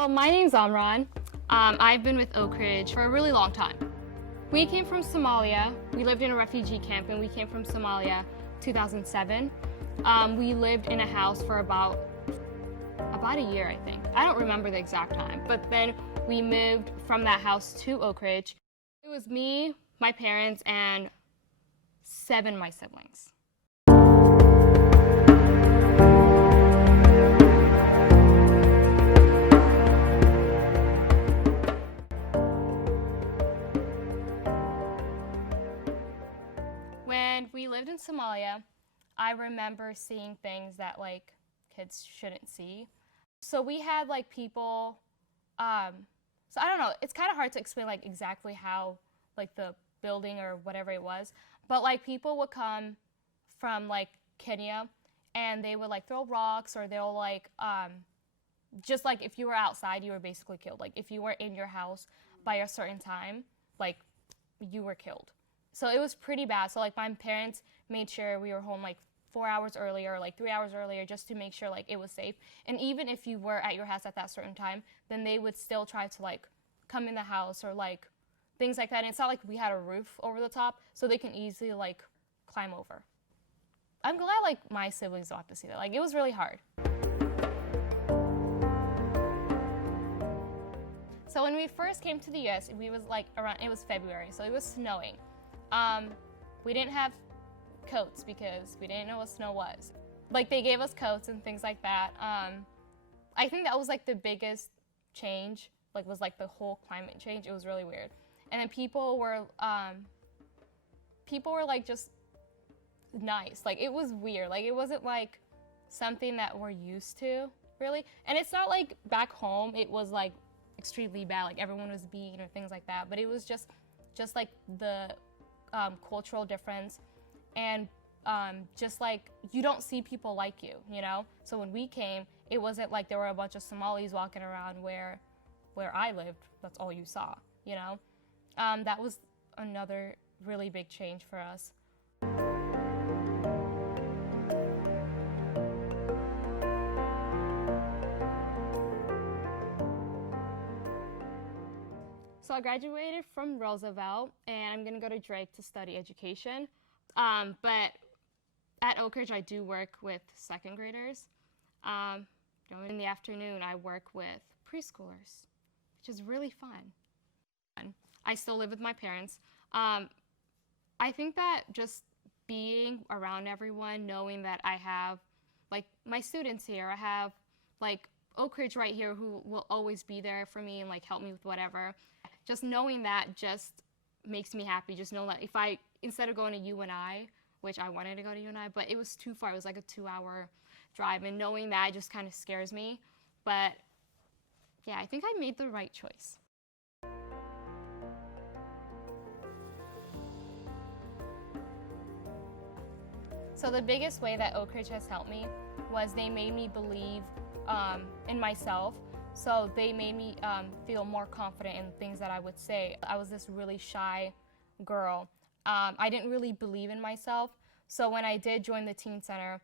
Well, my name's Amran. I've been with Oakridge for a really long time. We came from Somalia. We lived in a refugee camp, and we came from Somalia 2007. We lived in a house for about a year, I think. I don't remember the exact time, but then we moved from that house to Oakridge. It was me, my parents, and 7 of my siblings. When we lived in Somalia, I remember seeing things that like kids shouldn't see. So we had like people, so I don't know, it's kind of hard to explain like exactly how like the building or whatever it was, but like people would come from like Kenya and they would like throw rocks, or they'll like, just like if you were outside, you were basically killed. Like if you were in your house by a certain time, like you were killed. So it was pretty bad. So like my parents made sure we were home like 4 hours earlier, like 3 hours earlier, just to make sure like it was safe. And even if you were at your house at that certain time, then they would still try to like come in the house or like things like that. And it's not like we had a roof over the top, so they can easily like climb over. I'm glad like my siblings don't have to see that. Like it was really hard. So when we first came to the US, we was like it was February, so it was snowing. We didn't have coats because we didn't know what snow was. Like they gave us coats and things like that. I think that was like the biggest change, like was like the whole climate change. It was really weird. And then people were like just nice. Like it was weird. Like it wasn't like something that we're used to really. And it's not like back home it was like extremely bad, like everyone was beaten or things like that. But it was just like the cultural difference, and just like you don't see people like you, you know? So when we came, it wasn't like there were a bunch of Somalis walking around where I lived. That's all you saw, you know? That was another really big change for us. So I graduated from Roosevelt, and I'm gonna go to Drake to study education. But at Oakridge, I do work with second graders. In the afternoon, I work with preschoolers, which is really fun. I still live with my parents. I think that just being around everyone, knowing that I have like my students here, I have like Oakridge right here who will always be there for me and like help me with whatever. Just knowing that just makes me happy. Just know that if instead of going to UNI, which I wanted to go to UNI, but it was too far. It was like a 2-hour drive, and knowing that just kind of scares me. But yeah, I think I made the right choice. So the biggest way that Oakridge has helped me was they made me believe in myself. So they made me feel more confident in things that I would say. I was this really shy girl. I didn't really believe in myself. So when I did join the teen center,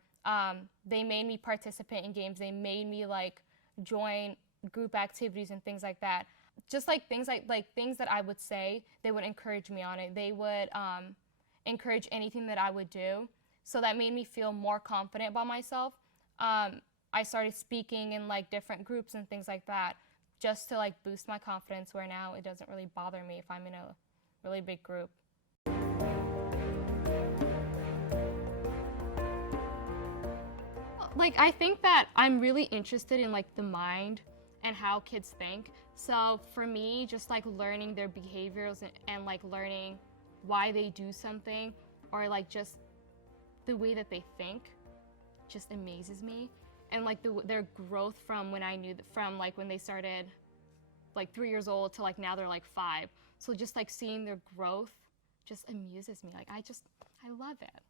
they made me participate in games. They made me like join group activities and things like that. Just like things things that I would say, they would encourage me on it. They would encourage anything that I would do. So that made me feel more confident about myself. I started speaking in like different groups and things like that, just to like boost my confidence, where now it doesn't really bother me if I'm in a really big group. Like I think that I'm really interested in like the mind and how kids think. So for me, just like learning their behaviors and like learning why they do something, or like just the way that they think just amazes me. And like their growth from when from like when they started like 3 years old to like now they're like 5. So just like seeing their growth just amuses me. Like I love it.